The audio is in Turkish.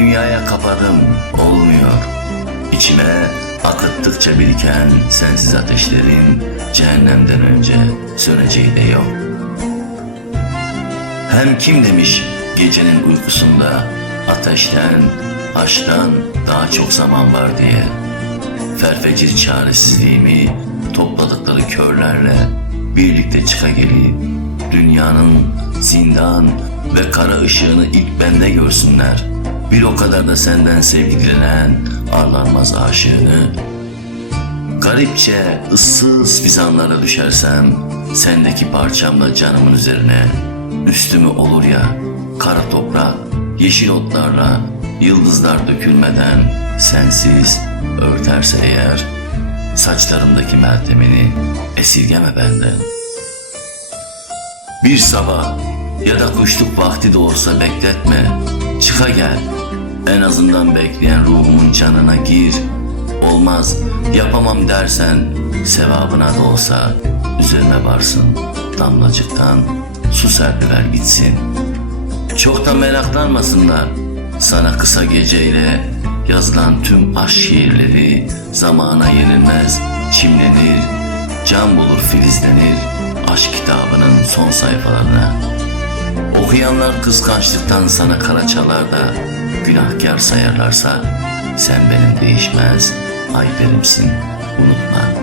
Dünyaya kapadım olmuyor. İçime akıttıkça biriken sensiz ateşlerin cehennemden önce söneceği de yok. Hem kim demiş gecenin uykusunda ateşten, aşktan daha çok zaman var diye. Ferfecir çaresizliğimi topladıkları körlerle birlikte çıka gelip dünyanın zindan ve kara ışığını ilk bende görsünler. Bir o kadar da senden sevgilenen arlanmaz aşığını. Garipçe ıssız fizanlara düşersem sendeki parçamla canımın üzerine üstümü olur ya kara toprak yeşil otlarla yıldızlar dökülmeden sensiz örterse eğer saçlarımdaki meltemini esirgeme benden. Bir sabah ya da kuşluk vakti de olsa bekletme. Çıka gel. En azından bekleyen ruhumun canına gir. Olmaz, yapamam dersen sevabına da olsa üzerine varsın. Damlacıktan su serpiver gitsin. Çok da meraklanmasınlar. Sana kısa geceyle yazılan tüm aşk şiirleri zamana yenilmez, çimlenir, can bulur filizlenir aşk kitabının son sayfalarına. Okuyanlar kıskançlıktan sana kara çalar da günahkar sayarlarsa sen benim değişmez ayberimsin unutma.